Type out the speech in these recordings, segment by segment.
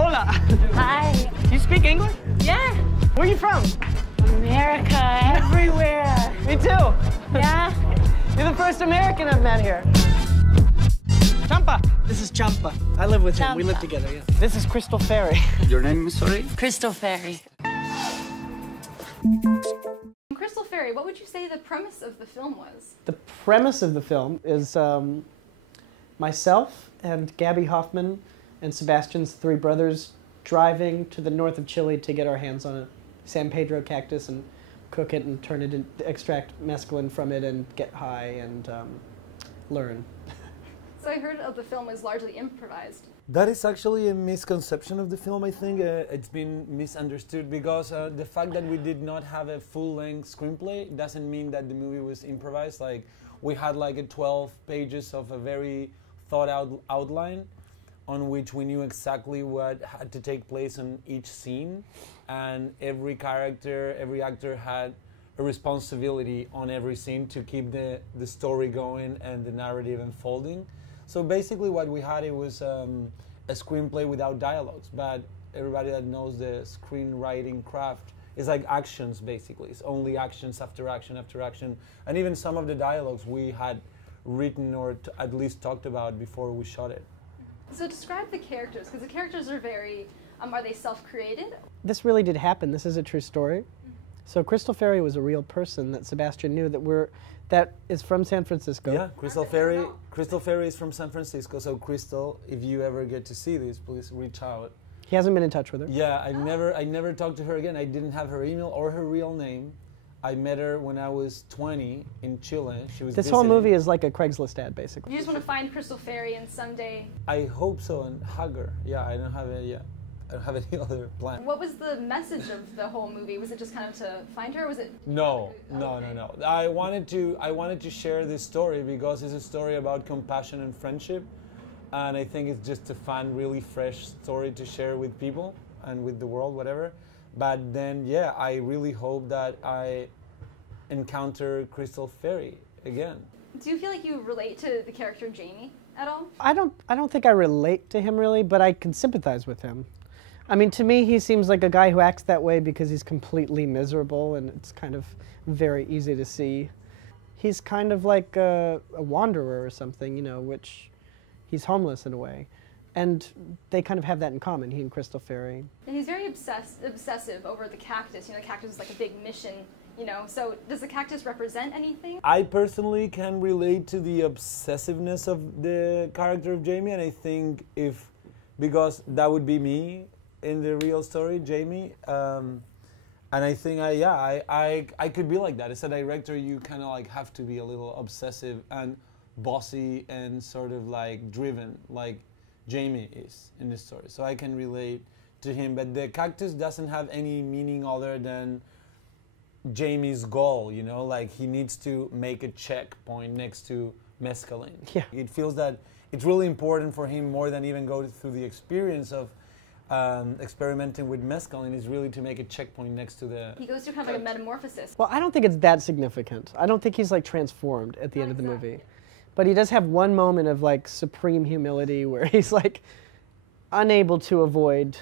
Hola. Hi. You speak English? Yeah. Where are you from? America, everywhere. Me too. Yeah. You're the first American I've met here. Champa. This is Champa. I live with him. We live together, yeah. This is Crystal Ferry. Your name is, sorry? Crystal Ferry. Crystal Ferry, what would you say the premise of the film was? The premise of the film is myself and Gabby Hoffman and Sebastian's three brothers driving to the north of Chile to get our hands on a San Pedro cactus and cook it and turn it and extract mescaline from it and get high and learn. So I heard of the film was largely improvised. That is actually a misconception of the film, I think. It's been misunderstood because the fact that we did not have a full-length screenplay doesn't mean that the movie was improvised. Like, we had like 12 pages of a very thought-out outline on which we knew exactly what had to take place in each scene, and every character, every actor had a responsibility on every scene to keep the story going and the narrative unfolding. So basically what we had, it was a screenplay without dialogues, but everybody that knows the screenwriting craft is like actions, basically. It's only actions after action after action. And even some of the dialogues we had written or at least talked about before we shot it. So describe the characters, because the characters are very, are they self-created? This really did happen. This is a true story. So Crystal Ferry was a real person that Sebastian knew that is from San Francisco. Yeah, Crystal Ferry is from San Francisco. So Crystal, if you ever get to see this, please reach out. He hasn't been in touch with her. Yeah, I never talked to her again. I didn't have her email or her real name. I met her when I was 20 in Chile. She was This whole movie is like a Craigslist ad, basically. You just want to find Crystal Ferry and someday... I hope so, and hug her. Yeah, I don't have any other plan. What was the message of the whole movie? Was it just kind of to find her, or was it... No. I wanted to share this story because it's a story about compassion and friendship, and I think it's just a fun, really fresh story to share with people and with the world, whatever. But then, yeah, I really hope that I encounter Crystal Ferry again. Do you feel like you relate to the character Jamie at all? I don't think I relate to him really, but I can sympathize with him. I mean, to me, he seems like a guy who acts that way because he's completely miserable, and it's kind of very easy to see. He's kind of like a wanderer or something, you know, which he's homeless in a way. And they kind of have that in common, he and Crystal Ferry. And he's very obsessive over the cactus. You know, the cactus is like a big mission, you know. So does the cactus represent anything? I personally can relate to the obsessiveness of the character of Jamie, and I think because that would be me in the real story, Jamie. And I think, I could be like that. As a director, you kind of like have to be a little obsessive and bossy and sort of like driven, like Jamie is in this story. So I can relate to him, but the cactus doesn't have any meaning other than Jamie's goal, you know, like he needs to make a checkpoint next to mescaline. Yeah. It feels that it's really important for him, more than even go through the experience of experimenting with mescaline, is really to make a checkpoint next to the... He goes through kind of like a metamorphosis. Well, I don't think it's that significant. I don't think he's like transformed at the end of the movie. But he does have one moment of like supreme humility where he's like unable to avoid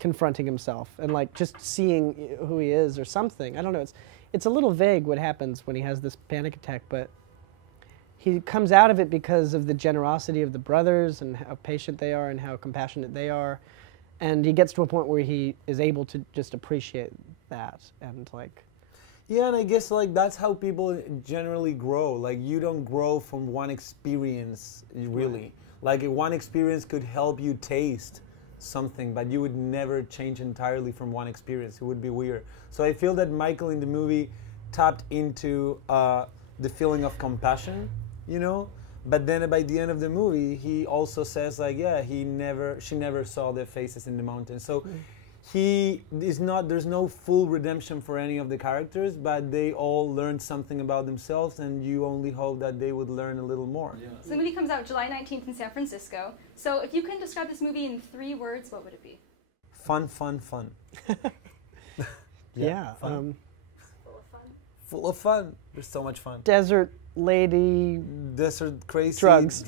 confronting himself and like just seeing who he is or something. I don't know. It's a little vague what happens when he has this panic attack, but he comes out of it because of the generosity of the brothers and how patient they are and how compassionate they are. And he gets to a point where he is able to just appreciate that and like... Yeah, and I guess like that's how people generally grow. Like you don't grow from one experience, really. Like one experience could help you taste something, but you would never change entirely from one experience. It would be weird. So I feel that Michael in the movie tapped into the feeling of compassion, you know. But then by the end of the movie, he also says like, yeah, she never saw their faces in the mountains. So. There's no full redemption for any of the characters, but they all learned something about themselves, and you only hope that they would learn a little more. Yeah. So the movie comes out July 19th in San Francisco. So if you can describe this movie in 3 words, what would it be? Fun, fun, fun. Yeah. Fun. Full of fun. Full of fun. There's so much fun. Desert lady. Desert crazy. Drugs.